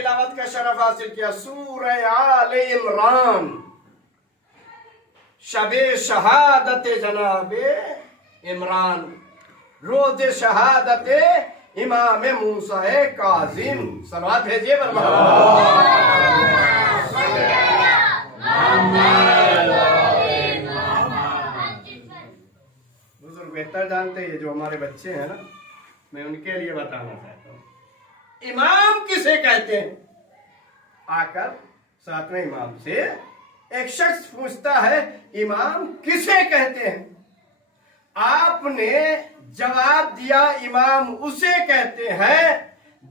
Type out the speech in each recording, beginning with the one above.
تلاوت کا شرف حاصل کیا. سورہ آل عمران، شب شہادت جناب عمران، روز شہادت امام موسیٰ کاظم. صلوات بھیجیے بزرگ بہتر جانتے ہیں. جو ہمارے بچے ہیں نا، میں ان کے لیے بتانا چاہتا ہوں امام کسے کہتے ہیں. آ کر ساتویں امام سے ایک شخص پوچھتا ہے امام کسے کہتے ہیں. آپ نے جواب دیا امام اسے کہتے ہیں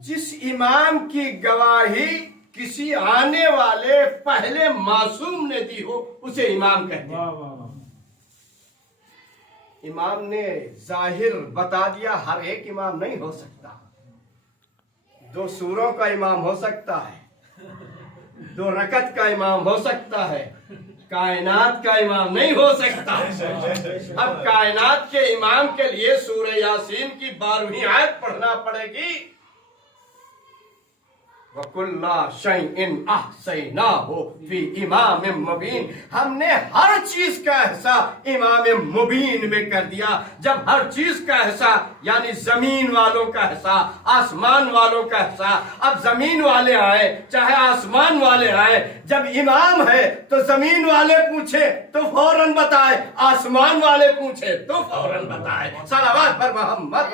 جس امام کی گواہی کسی آنے والے پہلے معصوم نے دی ہو، اسے امام کہتے ہیں. امام نے ظاہر بتا دیا ہر ایک امام نہیں ہو سکتا. 2 سوروں کا امام ہو سکتا ہے، 2 رکعت کا امام ہو سکتا ہے، کائنات کا امام نہیں ہو سکتا. اب کائنات کے امام کے لیے سورہ یاسین کی 12ویں آیت پڑھنا پڑے گی. وَكُلَّ شَيْءٍ أَحْصَيْنَاهُ فِي إِمَامٍ مُبِينٍ. ہم نے ہر چیز کا احصاء امام مبین میں کر دیا. جب ہر چیز کا احصاء یعنی زمین والوں کا احصاء، آسمان والوں کا احصاء، اب زمین والے آئے چاہے آسمان والے آئے، جب امام ہے تو زمین والے پوچھے تو فوراً بتائے، آسمان والے پوچھے تو فوراً بتائے. صلوات پر محمد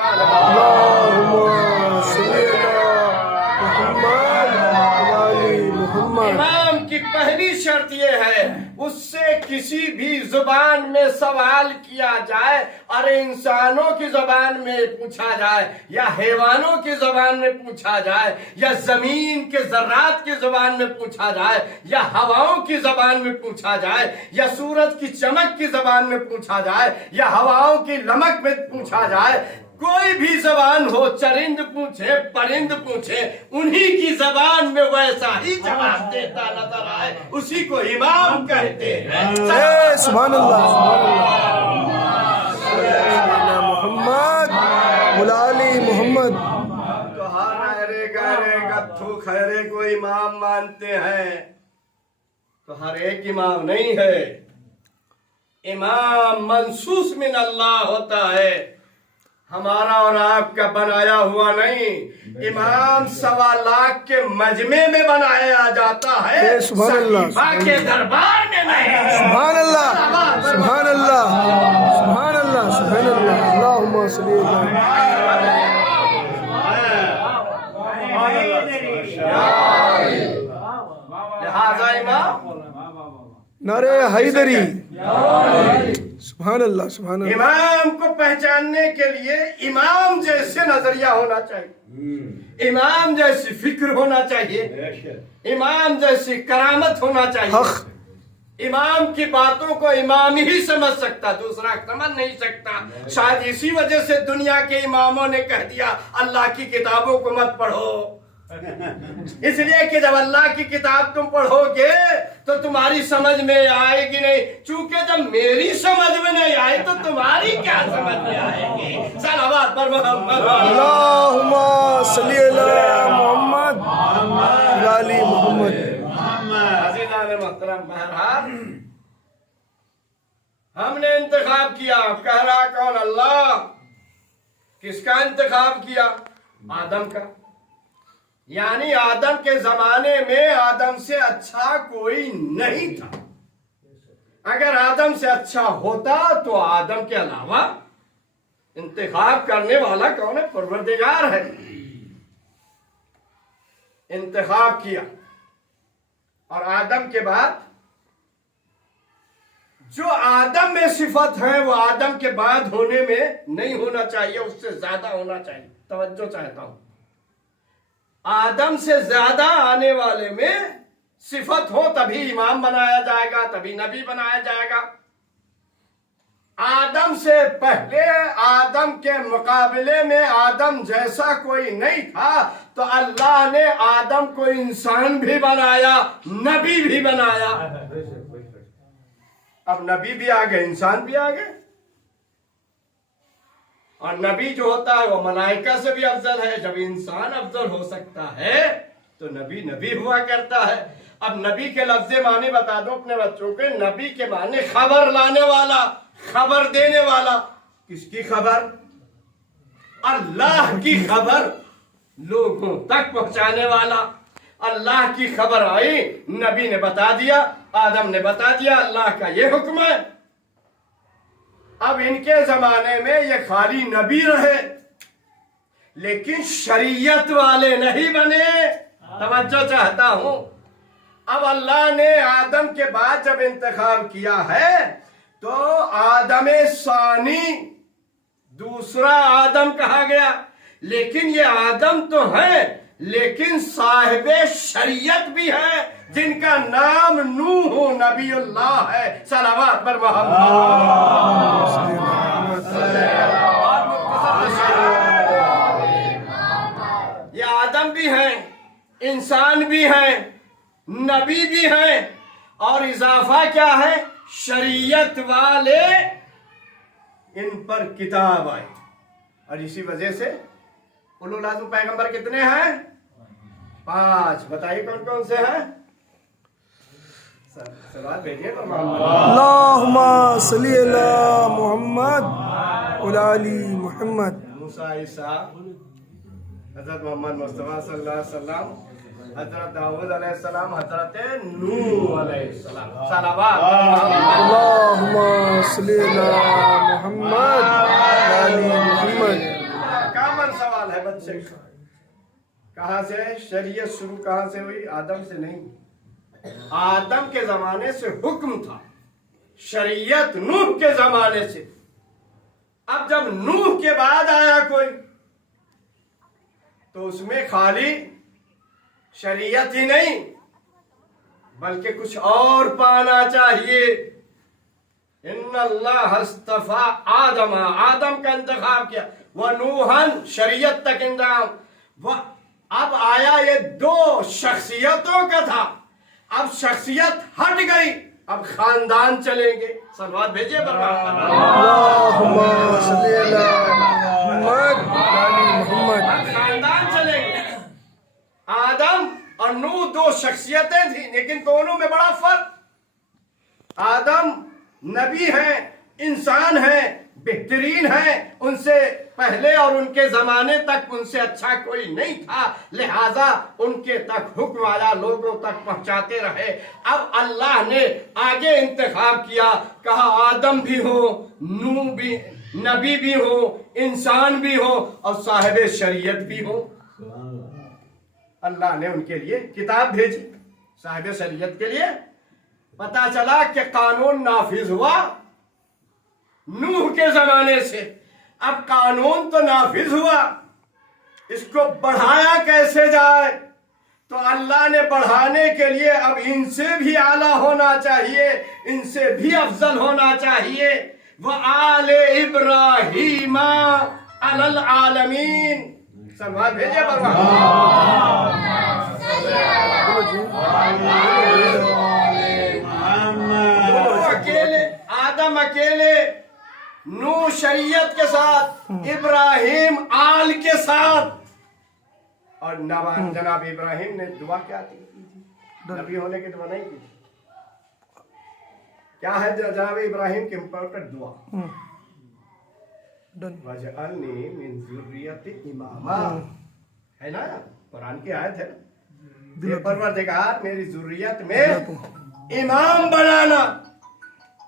امام کی پہلی شرط یہ ہے اس سے کسی بھی زبان میں سوال کیا جائے، اور انسانوں کی زبان میں پوچھا جائے یا حیوانوں کی زبان میں پوچھا جائے یا زمین کے ذرات کی زبان میں پوچھا جائے یا ہواؤں کی زبان میں پوچھا جائے یا سورج کی چمک کی زبان میں پوچھا جائے یا ہواؤں کی لمک میں پوچھا جائے، کوئی بھی زبان ہو، چرند پوچھے پرند پوچھے، انہی کی زبان میں ویسا ہی جواب دیتا نظر آئے، اسی کو امام کہتے ہیں. سبحان اللہ، محمد مولالی محمد. تو ہر گتھو خیرے کو امام مانتے ہیں، تو ہر ایک امام نہیں ہے. امام منصوص من اللہ ہوتا ہے، ہمارا اور آپ کا بنایا ہوا نہیں. امام 1.25 لاکھ کے مجمع میں بنایا جاتا ہے، سبحان اللہ، صحیفہ کے دربار میں نہیں. سبحان اللہ، سبحان اللہ، سبحان اللہ، سبحان اللہ. اللہم صلی لہذا امام نعرہ حیدری. سبحان اللہ، سبحان اللہ. امام کو پہچاننے کے لیے امام جیسے نظریہ ہونا چاہیے، امام جیسی فکر ہونا چاہیے، امام جیسی کرامت ہونا چاہیے. حق. امام کی باتوں کو امام ہی سمجھ سکتا، دوسرا سمجھ نہیں سکتا. شاید اسی وجہ سے دنیا کے اماموں نے کہہ دیا اللہ کی کتابوں کو مت پڑھو، اس لیے کہ جب اللہ کی کتاب تم پڑھو گے تو تمہاری سمجھ میں آئے گی نہیں، چونکہ جب میری سمجھ میں نہیں آئی تو تمہاری کیا سمجھ میں آئے گی. صلوات پر محمد. اللہم صلی علی محمد علی محمد. عزیزان محترم، بہرحال ہم نے انتخاب کیا. کہہ رہا کون؟ اللہ. کس کا انتخاب کیا؟ آدم کا. یعنی آدم کے زمانے میں آدم سے اچھا کوئی نہیں تھا. اگر آدم سے اچھا ہوتا تو آدم کے علاوہ انتخاب کرنے والا کون ہے؟ پروردگار ہے. انتخاب کیا، اور آدم کے بعد جو آدم میں صفت ہے وہ آدم کے بعد ہونے میں نہیں ہونا چاہیے، اس سے زیادہ ہونا چاہیے. توجہ چاہتا ہوں، آدم سے زیادہ آنے والے میں صفت ہو تبھی امام بنایا جائے گا، تبھی نبی بنایا جائے گا. آدم سے پہلے آدم کے مقابلے میں آدم جیسا کوئی نہیں تھا، تو اللہ نے آدم کو انسان بھی بنایا، نبی بھی بنایا. اب نبی بھی آگے، انسان بھی آگے، اور نبی جو ہوتا ہے وہ ملائکہ سے بھی افضل ہے. جب انسان افضل ہو سکتا ہے تو نبی نبی ہوا کرتا ہے. اب نبی کے لفظ معنی بتا دو اپنے بچوں کے. نبی کے معنی خبر لانے والا، خبر دینے والا. کس کی خبر؟ اللہ کی خبر لوگوں تک پہنچانے والا. اللہ کی خبر آئی، نبی نے بتا دیا، آدم نے بتا دیا اللہ کا یہ حکم ہے. اب ان کے زمانے میں یہ خالی نبی رہے لیکن شریعت والے نہیں بنے. توجہ چاہتا ہوں. اب اللہ نے آدم کے بعد جب انتخاب کیا ہے تو آدم ثانی، دوسرا آدم کہا گیا. لیکن یہ آدم تو ہیں لیکن صاحب شریعت بھی ہے جن کا نام نوح نبی اللہ ہے. صلوات پر یہ آدم بھی ہیں، انسان بھی ہیں، نبی بھی ہیں، اور اضافہ کیا ہے؟ شریعت والے. ان پر کتاب آئی. اور اسی وجہ سے اولو العزم پیغمبر کتنے ہیں؟ 5. بتائیے کون کون سے ہیں؟ سوال بھیجیے. اللہم صلی علی محمد وعلی آل محمد. موسیٰ، عیسیٰ، حضرت محمد مصطفیٰ صلی اللہ علیہ وسلم، حضرت داؤد علیہ السلام، حضرت نوح علیہ السلام. صلوات. اللہم صلی علی محمد وعلی آل محمد. کامن سوال ہے بچے کا. کہاں سے شریعت شروع کہاں سے ہوئی؟ آدم سے نہیں. آدم کے زمانے سے حکم تھا، شریعت نوح کے زمانے سے. اب جب نوح کے بعد آیا کوئی تو اس میں خالی شریعت ہی نہیں بلکہ کچھ اور پانا چاہیے. ان اللہ اصطفیٰ آدم، آدم کا انتخاب کیا، وَنُوحًا شریعت تک انتخاب. اب آیا یہ 2 شخصیتوں کا تھا، اب شخصیت ہٹ گئی، اب خاندان چلیں گے. صلوات بھیجیے برابر. اللہم صلی علی محمد وعلی آل محمد. اب خاندان چلیں گے. آدم اور نوح 2 شخصیتیں تھیں لیکن دونوں میں بڑا فرق. آدم نبی ہیں، انسان ہیں، بہترین ہیں، ان سے پہلے اور ان کے زمانے تک ان سے اچھا کوئی نہیں تھا، لہذا ان کے تک حکم آیا، لوگوں تک پہنچاتے رہے. اب اللہ نے آگے انتخاب کیا، کہا آدم بھی ہو، نوح بھی، نبی بھی ہو، انسان بھی ہو اور صاحب شریعت بھی ہو. اللہ نے ان کے لیے کتاب بھیجی صاحب شریعت کے لیے. پتا چلا کہ قانون نافذ ہوا نوح کے زمانے سے. اب قانون تو نافذ ہوا، اس کو بڑھایا کیسے جائے؟ تو اللہ نے بڑھانے کے لیے اب ان سے بھی اعلیٰ ہونا چاہیے، ان سے بھی افضل ہونا چاہیے. وَآلِ إِبْرَاهِيمَ عَلَى الْعَالَمِينَ. سلوات بھیجے اکیلے آدم، اکیلے نوح شریعت کے ساتھ، ابراہیم آل کے ساتھ. اور جناب ابراہیم نے دعا کیا کی تھی؟ نبی ہونے کی دعا نہیں کی تھی. کیا ہے جناب ابراہیم کے امپورٹنٹ دعا؟ وَجْعَلْنِي مِنْ ذُرِّيَّتِي إِمَامًا. ہے نا، قرآن کی آیت ہے. پروردگار میری ذریت میں امام بنانا.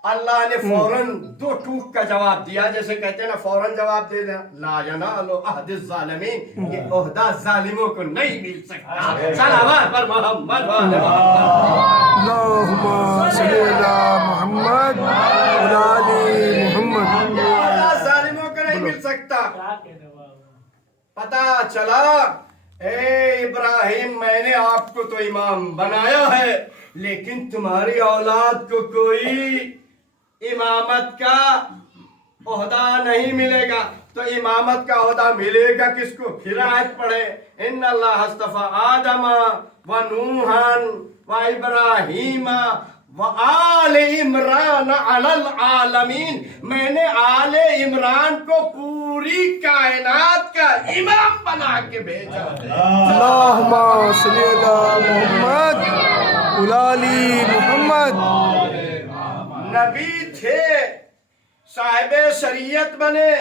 اللہ نے فوراً 2 ٹوک کا جواب دیا، جیسے کہتے ہیں نا فوراً جواب دے دیا. لا ینال عہد الظالمین، یہ عہدہ ظالموں کو نہیں مل سکتا. صلوات پر محمد. اللہم صلی علی محمد وعلی آل محمد. عہدہ ظالموں کو نہیں مل سکتا. پتا چلا اے ابراہیم میں نے آپ کو تو امام بنایا ہے لیکن تمہاری اولاد کو کوئی امامت کا عہدہ نہیں ملے گا. تو امامت کا عہدہ ملے گا کس کو؟ پھر آیت پڑھے، ان اللہ اصطفیٰ آدم و نوحًا و ابراہیم و آل عمران علی العالمین. میں نے آل عمران کو پوری کائنات کا इमाम बना के भेजा है। अल्लाहुम्मा सल्ली अला मोहम्मद उलाली मोहम्मद। नबी थे, साहिब शरीयत बने,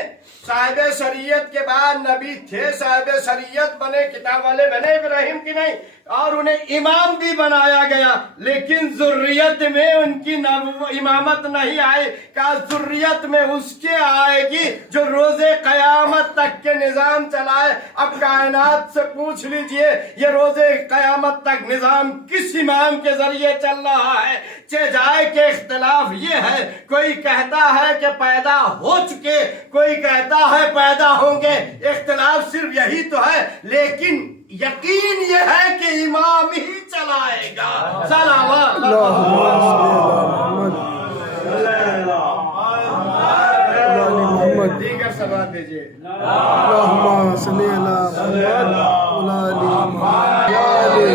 साहिब शरीयत के बाद नबी थे, साहिब शरीयत बने, किताब वाले बने इब्राहिम की नहीं, और उन्हें इमाम भी बनाया गया, लेकिन जुर्रियत में उनकी इमामत नहीं आई। का जुर्रियत में उसके आएगी जो रोजे कयामत तक के निजाम चलाए। अब कायनात से पूछ लीजिए ये रोजे कयामत तक निजाम किस इमाम के जरिए चल रहा है। जाए के इख्तिलाफ ये है, कोई कहता है कि पैदा हो चुके, कोई कहता है पैदा होंगे, इख्तिलाफ सिर्फ यही तो है, लेकिन यकीन ये है कि इमाम ही चलाएगा। सलावत अल्लाहुम्मा सल्ली अला मोहम्मद। दीगर सलावत दीजिए। अल्लाहुम्मा सल्ली अला मोहम्मद उलाली मोहम्मद या अली।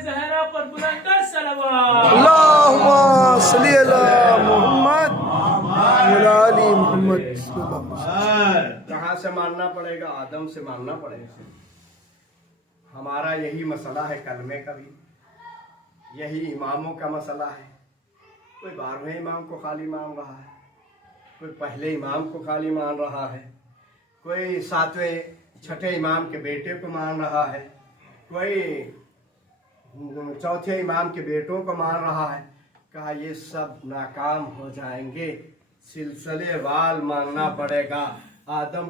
ज़हरा पर बुलंदर सलावत। अल्लाहुम्मा सल्ली अला मोहम्मद उलाली मोहम्मद। कहाँ से मानना पड़ेगा? आदम से मानना पड़ेगा। हमारा यही मसला है कलमे का भी, यही इमामों का मसला है। कोई 12वें इमाम को खाली मान रहा है, कोई पहले इमाम को खाली मान रहा है, कोई 7वें छठे इमाम के बेटे को मान रहा है, कोई 4थे इमाम के बेटों को मान रहा है। कहा ये सब नाकाम हो जाएंगे, सिलसिले वाल मानना पड़ेगा। आदम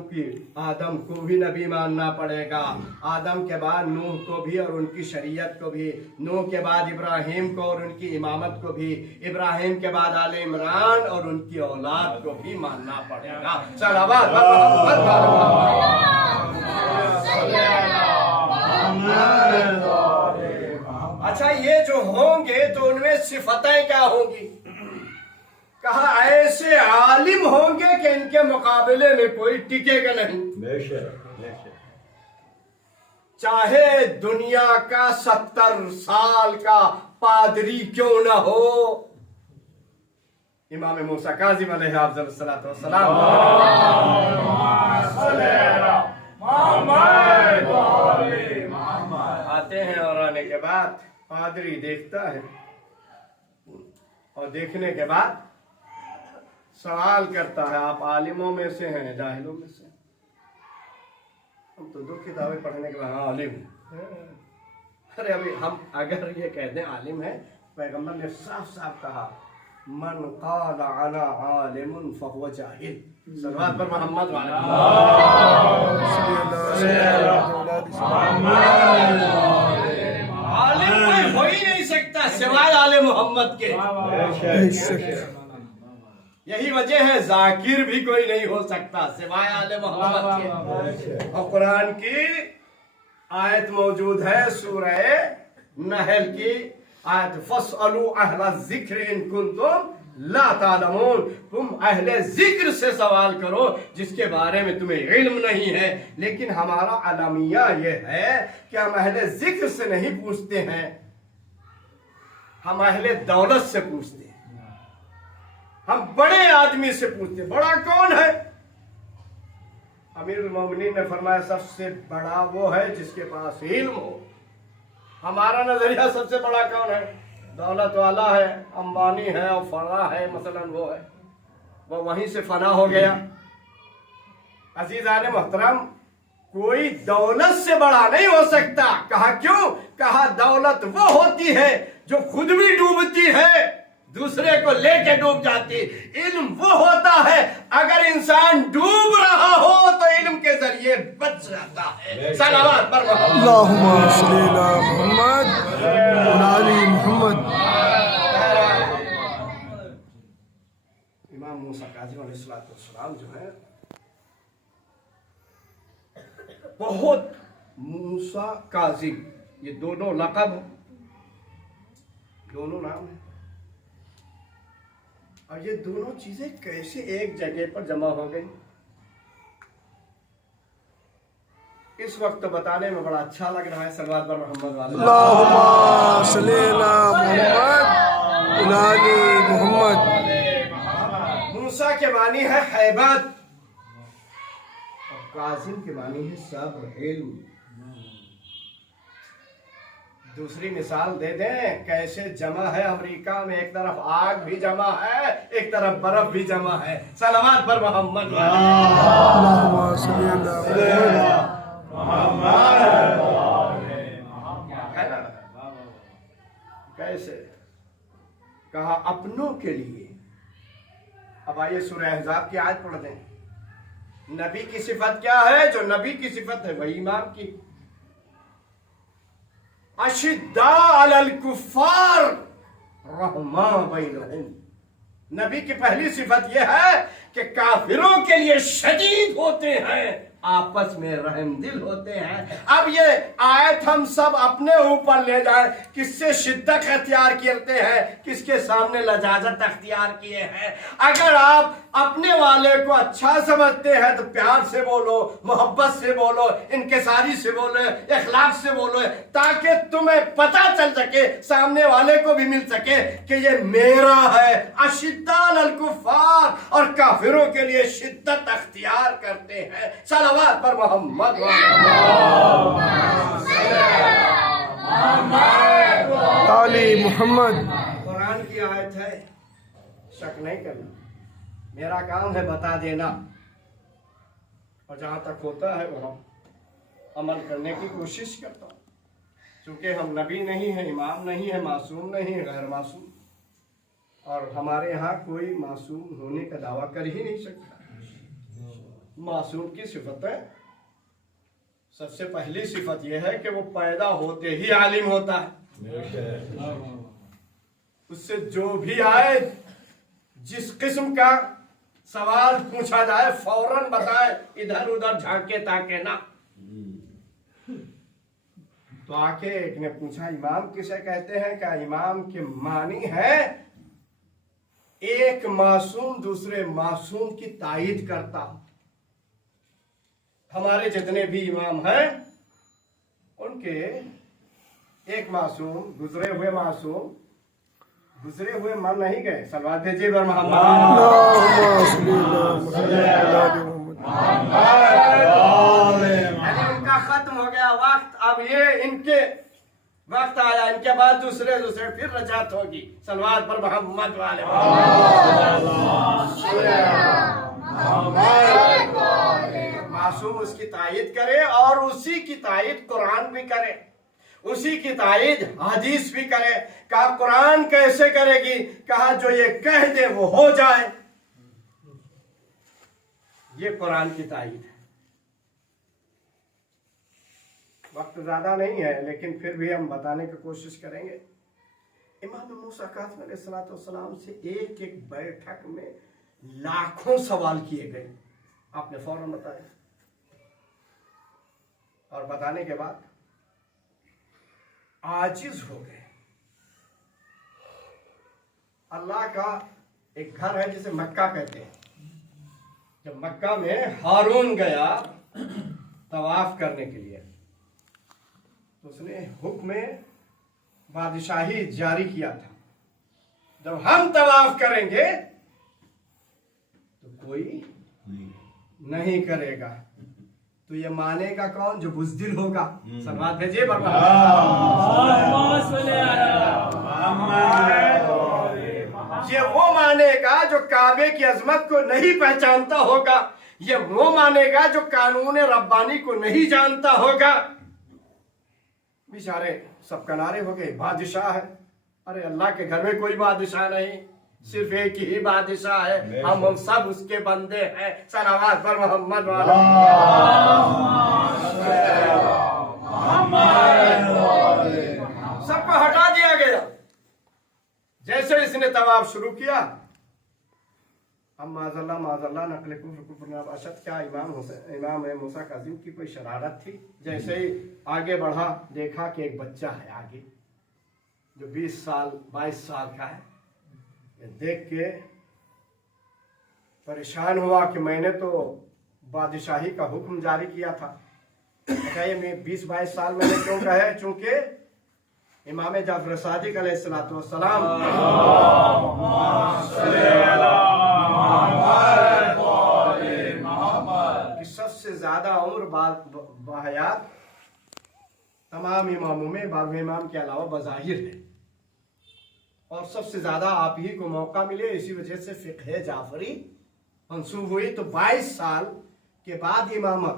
को भी नबी मानना पड़ेगा, आदम के बाद नूह को भी और उनकी शरीयत को भी, नूह के बाद इब्राहिम को और उनकी इमामत को भी, इब्राहिम के बाद आले इमरान और उनकी औलाद को भी मानना पड़ेगा। सलावत। अच्छा, ये जो होंगे तो उनमें सिफतें क्या होंगी? कहा ऐसे आलिम होंगे कि इनके मुकाबले में कोई टिकेगा नहीं। चाहे दुनिया का 70 साल का पादरी क्यों न हो। इमाम मूसा काज़िम अलैहिस्सलातु वस्सलाम आते हैं और आने के बाद पादरी देखता है और देखने के बाद सवाल करता है, आप आलिमों में से हैं जाहिलों में से? हम तो 2 किताबें पढ़ने के बाद आलिम हैं। अरे अभी हम अगर ये कह दें आलिम है, पैगंबर ने साफ साफ कहा मन क़ाल अना आलिमुन फहुव जाहिल। सल्लल्लाहु पर मोहम्मद आलिम कोई हो ही नहीं सकता सिवाय आले मोहम्मद के। यही वजह है जाकिर भी कोई नहीं हो सकता सिवाय आले मोहम्मद के। और कुरान की आयत मौजूद है सूरह नहल की आयत, फस्अलू अहला ज़िक्र इन कुंतुम ला तालमून। तुम अहले जिक्र से सवाल करो जिसके बारे में तुम्हें इल्म नहीं है। लेकिन हमारा अलमिया ये है कि हम अहले जिक्र से नहीं पूछते हैं, हम अहले दौलत से पूछते हैं, हम बड़े आदमी से पूछते हैं। बड़ा कौन है? अमीरुल मोमिनीन ने फरमाया सबसे बड़ा वो है जिसके पास इल्म हो। हमारा नजरिया सबसे बड़ा कौन है? दौलत वाला है, अंबानी है और फना है, मसलन वो है, वो वहीं से फना हो गया। अजीजान मोहतरम, कोई दौलत से बड़ा नहीं हो सकता। कहा क्यों? कहा दौलत वो होती है जो खुद भी डूबती है, दूसरे को लेके डूब जाती। इल्म वो होता है अगर इंसान डूब रहा हो तो इल्म के जरिए बच जाता है। सलावत पर अल्लाहुम्मा सल्ली अला मोहम्मद उलाली मोहम्मद। इमाम मूसा काज़िम अलैहिस्सलातु वस्सलाम जो है बहुत, मूसा काज़िम ये दोनों लक़ब, दोनों नाम है। और ये दोनों चीजें कैसे एक जगह पर जमा हो गई, इस वक्त बताने में बड़ा अच्छा लग रहा है। सल्लल्लाहु अलैहि मोहम्मद अल्लाहुम्मा सल्ली अला मोहम्मद उलाली मोहम्मद। मूसा के मानी है हैबत, काजिम के मानी है सब्र, इल्म। दूसरी मिसाल दे दें कैसे जमा है अमेरिका में, एक तरफ आग भी जमा है, एक तरफ बर्फ भी जमा है। सलावत पर मोहम्मद अल्लाहुम्मा सल्ली अला है ना। कैसे कहा अपनों के लिए। अब आइए सूरह अहज़ाब की आयत पढ़ दें। नबी की सिफत क्या है? जो नबी की सिफत है वही इमाम की। अशिद्दा अलल कुफ़ार रहमा बैनहुम। नबी की पहली सिफत यह है कि काफिरों के लिए शदीद होते हैं, आपस में रहमदिल होते हैं। अब ये आयत हम सब अपने ऊपर ले जाएं, किससे शिद्दत अख्तियार करते हैं, किसके सामने लजाजत अख्तियार किए हैं। अगर आप अपने वाले को अच्छा समझते हैं तो प्यार से बोलो, मोहब्बत से बोलो, इनकिसारी से बोलो, इखलाक से बोलो, ताकि तुम्हें पता चल सके, सामने वाले को भी मिल सके कि ये मेरा है। अशिद्दा अलल कुफ़ार, और काफिरों के लिए शिद्दत अख्तियार करते हैं। सलावत पर मोहम्मद आली मोहम्मद। कुरान की आयत है, शक नहीं करना। मेरा काम है बता देना, और जहां तक होता है वहां अमल करने की कोशिश करता हूं। क्योंकि हम नबी नहीं है, इमाम नहीं है, मासूम नहीं है, गैर मासूम, और हमारे यहाँ कोई मासूम होने का दावा कर ही नहीं सकता। मासूम की सिफत है, सबसे पहली सिफत यह है कि वो पैदा होते ही आलिम होता है। उससे जो भी आए, जिस किस्म का सवाल पूछा जाए फौरन बताए, इधर उधर झांके ताके ना। तो आके एक ने पूछा इमाम किसे कहते हैं? क्या इमाम के मानी है एक मासूम दूसरे मासूम की तायीद करता। हमारे जितने भी इमाम हैं उनके एक मासूम गुजरे हुए मर नहीं गए। सलवात भेजिए बर मोहम्मद। अल्लाहुम्मा सल्ली अला मुहम्मद। उनका खत्म हो गया वक्त, अब ये इनके वक्त आया, इनके बाद दूसरे फिर रजात होगी। सलवात पर मोहम्मद वाले मासूम उसकी तायीद करे, और उसी की तायीद कुरान भी करे, उसी की तायीद हदीस भी करे। कहा कुरान कैसे करेगी? कहा जो ये कह दे वो हो जाए। ये कुरान की तायीद है। वक्त ज्यादा नहीं है लेकिन फिर भी हम बताने की कोशिश करेंगे। इमाम मूसा काज़िम अलैहिस्सलाम से एक एक बैठक में लाखों सवाल किए गए। आपने फौरन बताया, और बताने के बाद आजिज हो गए। अल्लाह का एक घर है जिसे मक्का कहते हैं। जब मक्का में हारून गया तवाफ करने के लिए, तो उसने हुक्म बादशाही जारी किया था, जब हम तवाफ करेंगे तो कोई नहीं करेगा। तो ये मानेगा कौन? जो बुज़दिल होगा। सलवात भेजिए ये वो मानेगा जो काबे की अजमत को नहीं पहचानता होगा। ये वो मानेगा जो कानून रब्बानी को नहीं जानता होगा। बेचारे सब किनारे हो गए, बादशाह है। अरे अल्लाह के घर में कोई बादशाह नहीं, सिर्फ एक ही बादशाह है, हम सब उसके बंदे हैं। सलावत पर मोहम्मद वाला। सबको हटा दिया गया। जैसे इसने तवाफ शुरू किया, हम माज़अल्लाह नकल कुफ्र नबाशत, क्या इमाम मूसा काज़िम की कोई शरारत थी? जैसे ही आगे बढ़ा, देखा कि एक बच्चा है आगे जो 22 साल का है। देख के परेशान हुआ कि मैंने तो बादशाही का हुक्म जारी किया था। ये मैं 20-22 साल मैंने क्यों कहा है? चूंकि इमाम जाफर सादिक अलैहिस्सलाम की सबसे ज्यादा उम्र बाहयात तमाम इमामों में 12वें इमाम के अलावा बज़ाहिर है, और सबसे ज्यादा आप ही को मौका मिले, इसी वजह से फिक़्ह जाफरी मंसूब हुई। तो 22 साल के बाद इमामत,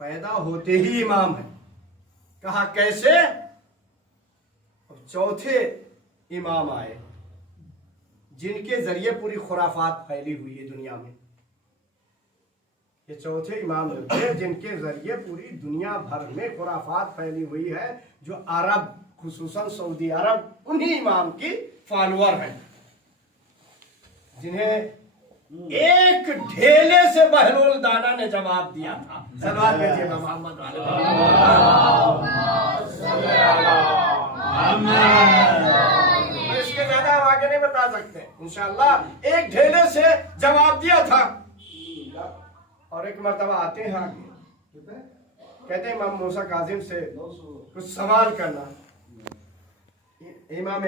पैदा होते ही इमाम है। कहा कैसे? अब चौथे इमाम आए जिनके जरिए पूरी खुराफात फैली हुई है दुनिया में। ये चौथे इमाम थे जिनके जरिए पूरी दुनिया भर में खुराफात फैली हुई है, जो अरब खुसूसन सऊदी अरब उन्हीं इमाम की फॉलोअर हैं, जिन्हें एक ढेले से बहलोल दाना ने जवाब दिया था। सलवात भेजिए मोहम्मद वाले। इसके ज्यादा हम आगे नहीं बता सकते। इंशाअल्लाह एक ढेले से जवाब दिया था। और एक मर्तबा आते हैं आगे, कहते हैं इमाम मूसा काजिम से कुछ सवाल करना, इमाम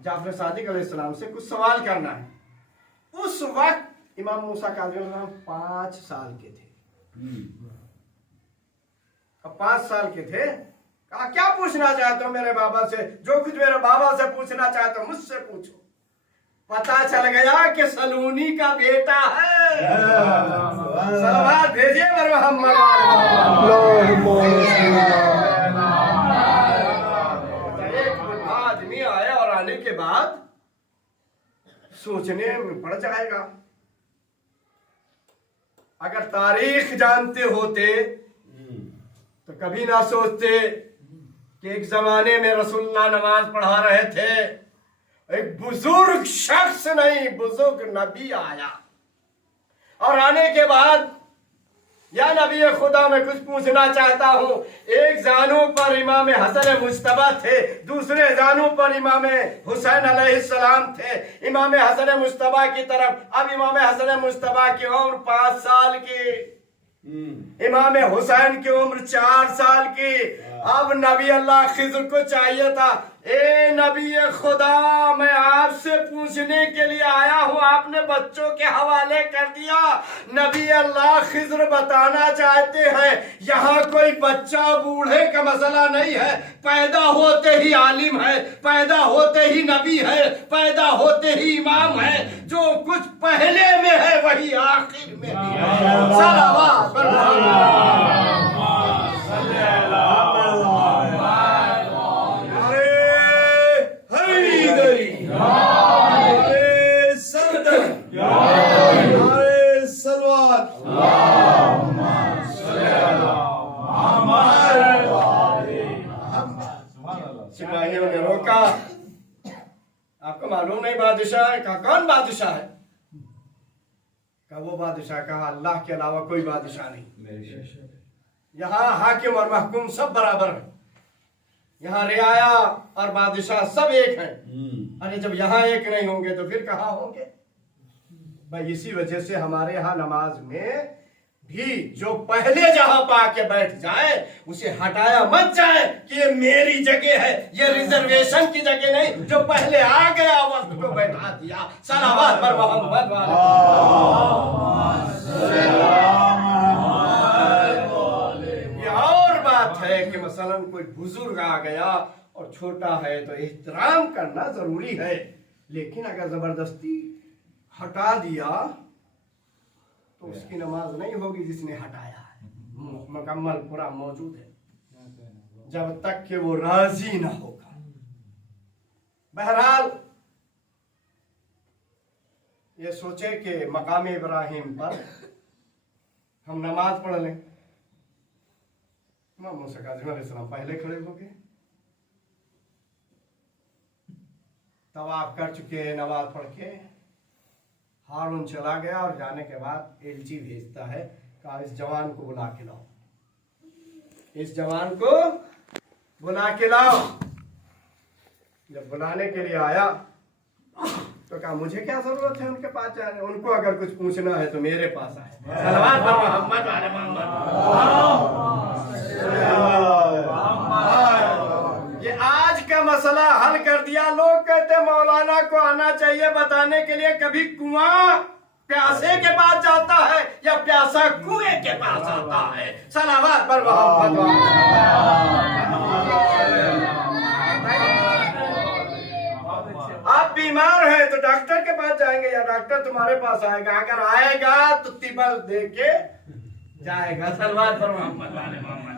जाफर सादिक अलैहिस्सलाम से कुछ सवाल करना है। उस वक्त इमाम मूसा काजिम 5 साल के थे। अब 5 साल के थे, कहा क्या पूछना चाहते हो मेरे बाबा से? जो कुछ मेरे बाबा से पूछना चाहते हो मुझसे पूछो। पता चल गया कि सलूनी का बेटा है। सलवात भेजिए मेरे मोहम्मद आदमी आया और आने के बाद सोचने में पड़ जाएगा। अगर तारीख जानते होते तो कभी ना सोचते कि एक जमाने में रसूलुल्लाह नमाज पढ़ा रहे थे, एक बुजुर्ग शख्स नहीं बुजुर्ग नबी आया, और आने के बाद या नबी खुदा मैं कुछ पूछना चाहता हूँ। एक जानू पर इमाम हसन मुज्तबा थे, दूसरे जानू पर इमाम हुसैन अलैहिस्सलाम थे। इमाम हसन मुज्तबा की तरफ, अब इमाम हसन मुज्तबा की उम्र 5 साल की, इमाम हुसैन की उम्र 4 साल की। अब नबी अल्लाह खिज़र को चाहिए था, ए नबी खुदा मैं आपसे पूछने के लिए आया हूँ, आपने बच्चों के हवाले कर दिया। नबी अल्लाह खिज़र बताना चाहते हैं यहाँ कोई बच्चा बूढ़े का मसला नहीं है, पैदा होते ही आलिम है, पैदा होते ही नबी है, पैदा होते ही इमाम है। जो कुछ पहले में है वही आखिर में भी है। सलावत सिपाहियों ने रोका, आपको मालूम नहीं बादशाह है? कहा कौन बादशाह है? कहा वो बादशाह, कहा अल्लाह के अलावा कोई बादशाह नहीं। यहाँ हाकिम और महकुम सब बराबर है, यहाँ रियाया और बादशाह सब एक हैं। अरे जब यहाँ एक नहीं होंगे तो फिर कहाँ होंगे भाई? इसी वजह से हमारे यहाँ नमाज में भी जो पहले जहां पा के बैठ जाए उसे हटाया मत जाए कि ये मेरी जगह है, ये रिजर्वेशन की जगह नहीं। जो पहले आ गया वक्त को बैठा दिया। सलावत पर मोहम्मद ये और बात है कि मसलन कोई बुजुर्ग आ गया और छोटा है तो एहतराम करना जरूरी है, लेकिन अगर जबरदस्ती हटा दिया तो उसकी नमाज नहीं होगी जिसने हटाया है। मुकम्मल पूरा मौजूद है जब तक कि वो राजी ना होगा। बहरहाल ये सोचे कि मकाम इब्राहिम पर हम नमाज पढ़ लें। इमाम मूसा काज़िम अलैहिस्सलाम पहले खड़े हो गए, तवाफ कर चुके, नमाज पढ़ के हारून चला गया और जाने के बाद एलची भेजता है, कहा इस जवान को बुला के लाओ, इस जवान को बुला के लाओ। जब बुलाने के लिए आया तो कहा मुझे क्या जरूरत है उनके पास जाने, उनको अगर कुछ पूछना है तो मेरे पास आए। सलवात पर मोहम्मद वाले मोहम्मद। ये आज का मसला हल कर दिया। लोग कहते मौलाना को आना चाहिए बताने के लिए, कभी कुआं प्यासे के पास जाता है या प्यासा कुएं के पास आता है? सलावत पर मोहम्मद। आप बीमार हैं तो डॉक्टर के पास जाएंगे या डॉक्टर तुम्हारे पास आएगा? अगर आएगा तो तिबल दे के जाएगा। सलवात पर मोहम्मद वाले मोहम्मद।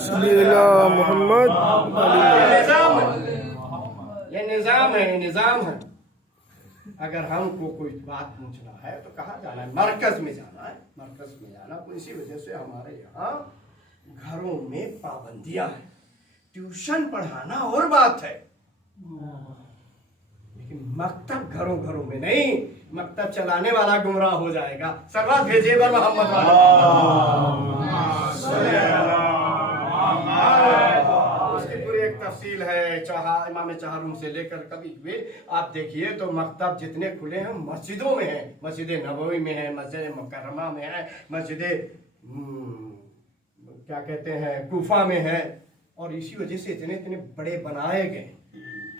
सल्लल्लाहु मोहम्मद ये निजाम है, ये निजाम है। अगर हमको कोई बात पूछना है तो कहाँ जाना है? मरकज में जाना है, मरकज में जाना। तो इसी वजह से हमारे यहाँ घरों में पाबंदियां हैं। ट्यूशन पढ़ाना और बात है, लेकिन मकतब घरों घरों में नहीं। मकतब चलाने वाला गुमराह हो जाएगा। सरवा भेजे बर मोहम्मद वाला। उसकी पूरी एक तफसील है। इमाम चाहरुम से लेकर कभी भी आप देखिए तो मकतब जितने खुले हैं मस्जिदों में है। मस्जिद नबवी में है, मस्जिद मुकर्रमा में है, मस्जिद क्या कहते हैं कूफा में है। और इसी वजह से इतने इतने बड़े बनाए गए,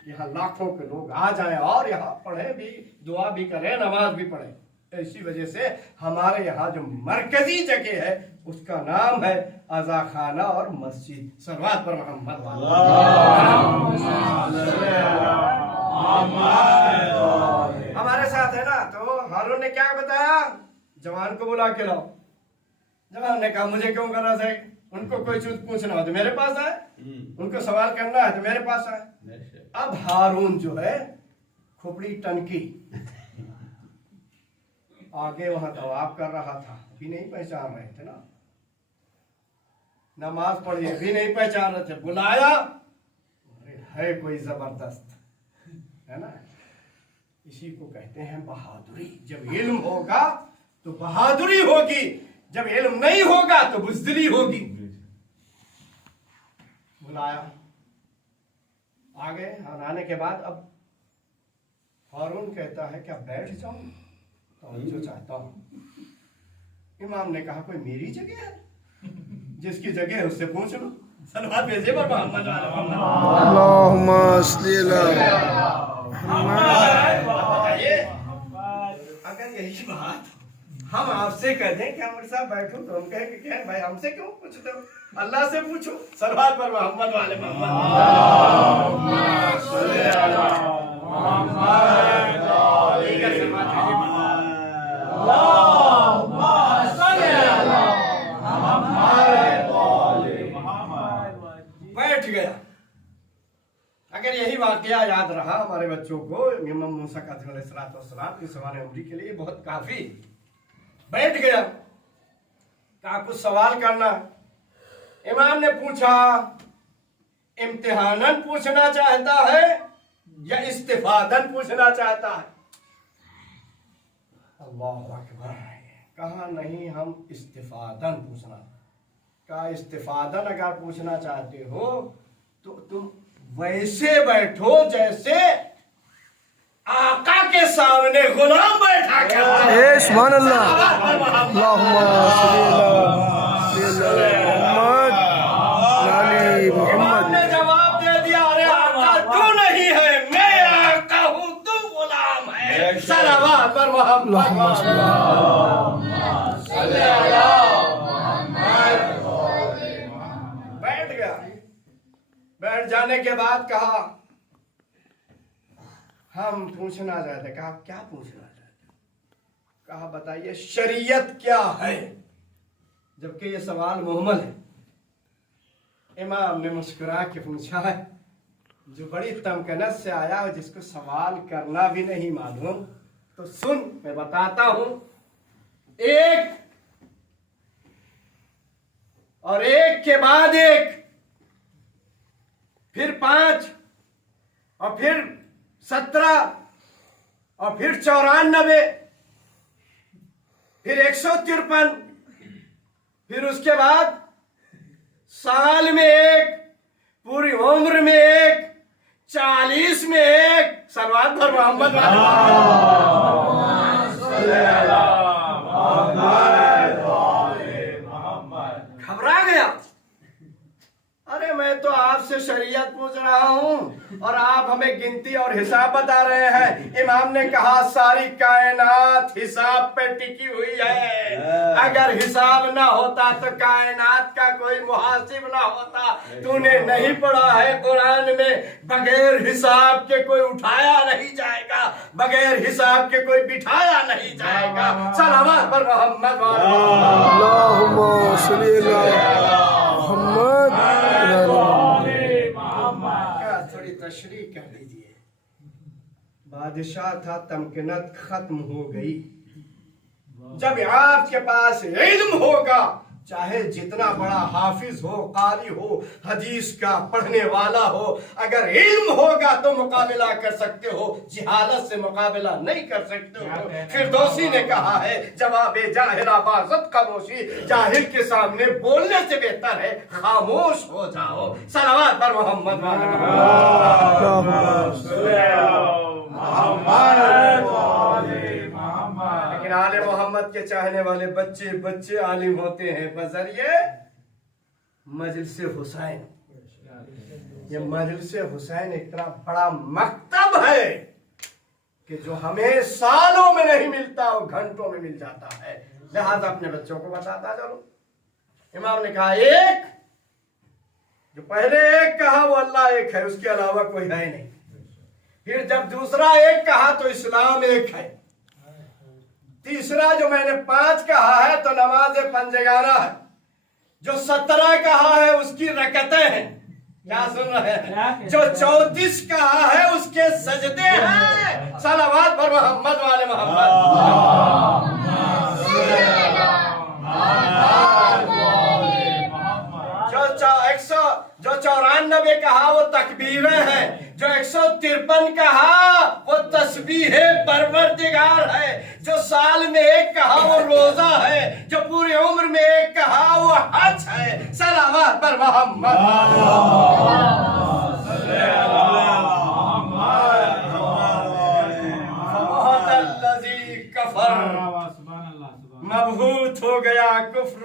यहाँ लाखों के लोग आ जाएं और यहाँ पढ़े भी, दुआ भी करें, नमाज भी पढ़े। इसी वजह से हमारे यहाँ जो मरकजी जगह है उसका नाम है अज़ा खाना और मस्जिद। सलवात पर मोहम्मद। हमारे साथ है ना। तो हारून ने क्या बताया? जवान को बुला के लाओ। जवान ने कहा मुझे क्यों करना चाहिए? उनको कोई चीज पूछना हो तो मेरे पास आए, उनको सवाल करना है तो मेरे पास आए। अब हारून जो है खोपड़ी टनकी, आगे वहां तवाफ कर रहा था, भी नहीं पहचान रहे थे ना। नमाज पढ़ी भी नहीं पहचान रहे थे। बुलाया, अरे है कोई जबरदस्त, है ना। इसी को कहते हैं बहादुरी। जब इल्म होगा तो बहादुरी होगी, जब इल्म नहीं होगा तो बुज़दिली होगी। बुलाया, आगे आने के बाद अब हारून कहता है क्या बैठ जाऊं? तो जो चाहता हूं। इमाम ने कहा कोई मेरी जगह है? जिसकी जगह है उससे पूछ लो। सलवात भेजे पर मोहम्मद वाले मोहम्मद। अल्लाहुम्मा सल्ली अला बताइए, अगर यही बात हम आपसे कह दें कि हमारे साथ बैठो तो हम कहें कि क्या भाई हमसे क्यों पूछते हो? अल्लाह से पूछो। सलवात पर मोहम्मद वाले बैठ गया। अगर यही वाकया याद रहा हमारे बच्चों को इमाम मूसा अलैहिस्सलाम के सवाल उम्री के लिए बहुत काफी। बैठ गया, कहा कुछ सवाल करना। इमाम ने पूछा, इम्तिहानन पूछना चाहता है या इस्तिफादन पूछना चाहता है? अल्लाह अकबर। कहा नहीं, हम इस्तिफादन पूछना। कहा इस्तिफादन अगर पूछना चाहते हो तो तुम वैसे बैठो जैसे आका के सामने गुलाम बैठा ए सुभान अल्लाह। अल्लाहुम्मा सल्ली अला मोहम्मद नाली मोहम्मद। ने जवाब दे दिया, अरे आका तू नहीं है, मैं आका हूँ, तू गुलाम है। सलावत पर मोहम्मद। बैठ गया। बैठ जाने के बाद कहा हम पूछना चाहते। कहा क्या पूछना चाहते? कहा बताइए शरीयत क्या है? जबकि ये सवाल मुहम्मल है। इमाम ने मुस्कुरा के पूछा है, जो बड़ी तमकनत से आया और जिसको सवाल करना भी नहीं मालूम, तो सुन मैं बताता हूं। एक और एक के बाद एक, फिर 5 और फिर 17 और फिर 94, फिर 153, फिर उसके बाद साल में एक, पूरी उम्र में एक, 40 में एक। सलवात पर मोहम्मद। घबरा गया। अरे मैं मैं तो आपसे शरीयत पूछ रहा हूँ और आप हमें गिनती और हिसाब बता रहे हैं। इमाम ने कहा सारी कायनात हिसाब पे टिकी हुई है, अगर हिसाब ना होता तो कायनात का कोई मुहासिब ना होता। तूने नहीं पढ़ा है कुरान में, बगैर हिसाब के कोई उठाया नहीं जाएगा, बगैर हिसाब के कोई बिठाया नहीं जाएगा। सलावत पर मोहम्मद अल्लाहुम्मा सल्ली अला मोहम्मद। थोड़ी तशरीह कर लीजिए। बादशाह था, तमकिनत खत्म हो गई। जब आपके पास इल्म होगा, चाहे जितना बड़ा हाफिज हो, कारी हो, हदीस का पढ़ने वाला हो, अगर इल्म होगा तो मुकाबला कर सकते हो, जिहालत से मुकाबला नहीं कर सकते हो। फिरदौसी ने कहा है जवाबे जाहिरा बाज़त खामोशी, जाहिल के सामने बोलने से बेहतर है खामोश हो जाओ। सलावत पर मोहम्मद लेकिन आले मोहम्मद के चाहने वाले बच्चे बच्चे आलिम होते हैं बजरिए मजलिस हुसैन। ये मजलिस हुसैन इतना बड़ा मकतब है कि जो हमें सालों में नहीं मिलता वो घंटों में मिल जाता है। लिहाजा अपने बच्चों को बताता चलो। इमाम ने कहा एक, जो पहले एक कहा वो अल्लाह एक है, उसके अलावा कोई है नहीं। फिर जब दूसरा एक कहा तो इस्लाम एक है। तीसरा जो मैंने 5 कहा है तो नमाज पंजगाना है। जो 17 कहा है उसकी रकतें हैं। क्या सुन रहे हैं? जो 34 कहा है उसके सजदे हैं। सलावत पर मोहम्मद वाले मोहम्मद। जो 94 कहा वो तकबीरें हैं। जो 153 कहा वो तस्बीह परवरदिगार है। जो साल में एक कहा वो रोजा है। जो पूरी उम्र में एक कहा वो हज है। सलावत पर मोहम्मद। कफर मबहूत हो गया कुफ्र।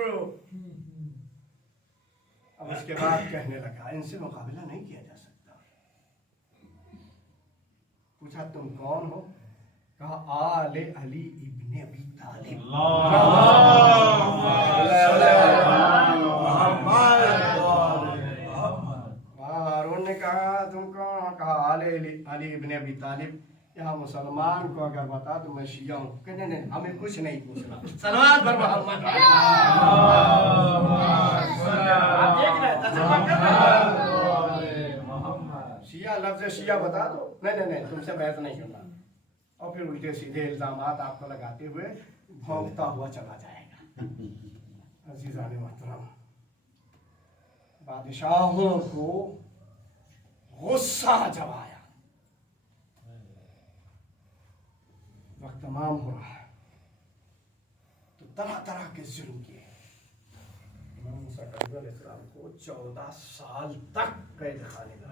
अब उसके बाद कहने लगा इनसे मुकाबला नहीं किया जा सकता। पूछा तुम कौन हो? कहा आले अली इब्ने अबी तालिब। हारून ने कहा तुम कौन हो? कहा आले अली इब्ने अबी तालिब। यहाँ मुसलमान को अगर बता तो मैं शिया हूँ। कहने नहीं हमें कुछ नहीं पूछना। सलवात पर मोहम्मद। आप देख रहे हैं शिया लफ्ज़ शिया बता दो। नहीं तुमसे बहस नहीं करना। और फिर उल्टे सीधे इल्जामात आपको लगाते हुए भौंकता हुआ चला जाएगा। अजीज़ान मोहतरम, बादशाहों को गुस्सा जब आया, वक्त तमाम हो रहा है, तो तरह तरह के जुल्म किए। इमाम मूसा अलैहिस्सलाम को 14 साल तक कैद खाने में,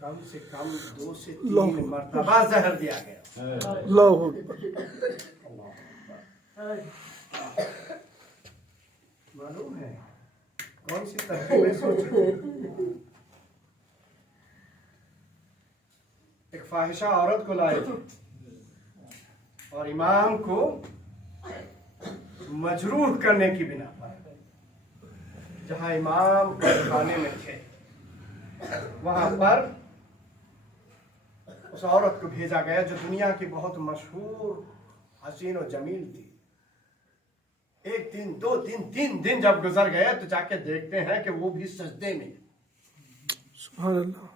कम से कम 2 से 3 मरतबा जहर दिया गया। अल्लाहु अकबर। मालूम है कौन सी तरकीबें सोची? एक फाहिशा औरत को लाए थे और इमाम को मजरूह करने की बिना पर जहां इमाम खाने में थे वहां पर उस औरत को भेजा गया जो दुनिया की बहुत मशहूर हसीन और जमील थी। 1 दिन 2 दिन 3 दिन जब गुजर गए तो जाके देखते हैं कि वो भी सजदे में। सुभान अल्लाह।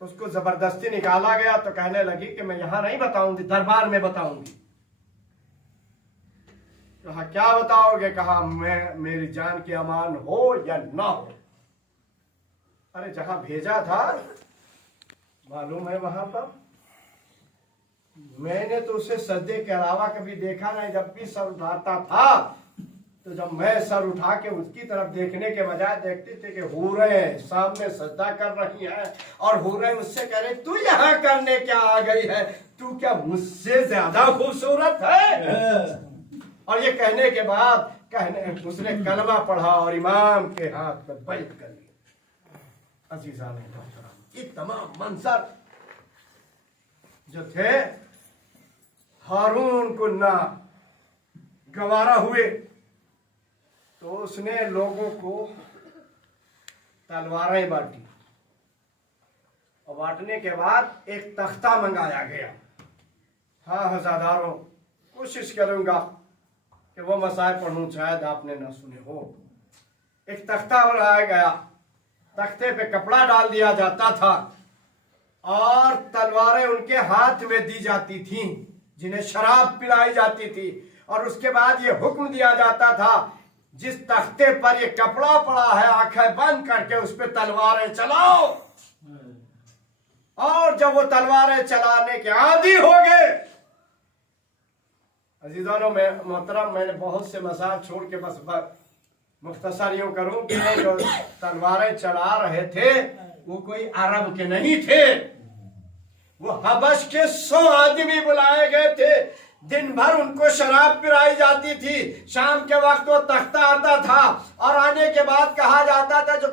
उसको जबरदस्ती निकाला गया तो कहने लगी कि मैं यहां नहीं बताऊंगी, दरबार में बताऊंगी। कहा क्या बताओगे? कहा मैं मेरी जान की अमान हो या ना हो। अरे जहां भेजा था मालूम है वहां पर मैंने तो उसे सजदे के अलावा कभी देखा नहीं। जब भी सर उठाता था तो जब मैं सर उठा के उसकी तरफ देखने के बजाय देखते थे कि हूरें सामने सजदा कर रही हैं और हूरें मुझसे कह रही तू यहाँ करने क्या आ गई है? तू क्या मुझसे ज्यादा खूबसूरत है? اور یہ کہنے کے بعد اس نے کلمہ پڑھا اور امام کے ہاتھ میں بیعت کر لی. عزیزان محترم، یہ تمام منظر جو تھے ہارون کو نہ گوارا ہوئے تو اس نے لوگوں کو تلواریں بانٹی اور بانٹنے کے بعد ایک تختہ منگایا گیا. ہاں حضاداروں، کوشش کروں گا کہ وہ مسائل پڑھوں، شاید آپ نے نہ سنے ہو. ایک تختہ بنایا گیا، تختے پہ کپڑا ڈال دیا جاتا تھا اور تلواریں ان کے ہاتھ میں دی جاتی تھیں جنہیں شراب پلائی جاتی تھی. اور اس کے بعد یہ حکم دیا جاتا تھا جس تختے پر یہ کپڑا پڑا ہے آنکھیں بند کر کے اس پہ تلواریں چلاؤ. اور جب وہ تلواریں چلانے کے عادی ہو گئے، عزیزانوں میں محترم، میں نے بہت سے مسائل چھوڑ کے بس مختصر یوں کروں کہ جو تلواریں چلا رہے تھے وہ کوئی عرب کے نہیں تھے، وہ حبش کے 100 آدمی بلائے گئے تھے. دن بھر ان کو شراب پلائی جاتی تھی، شام کے وقت وہ تختہ آتا تھا اور آنے کے بعد کہا جاتا تھا جو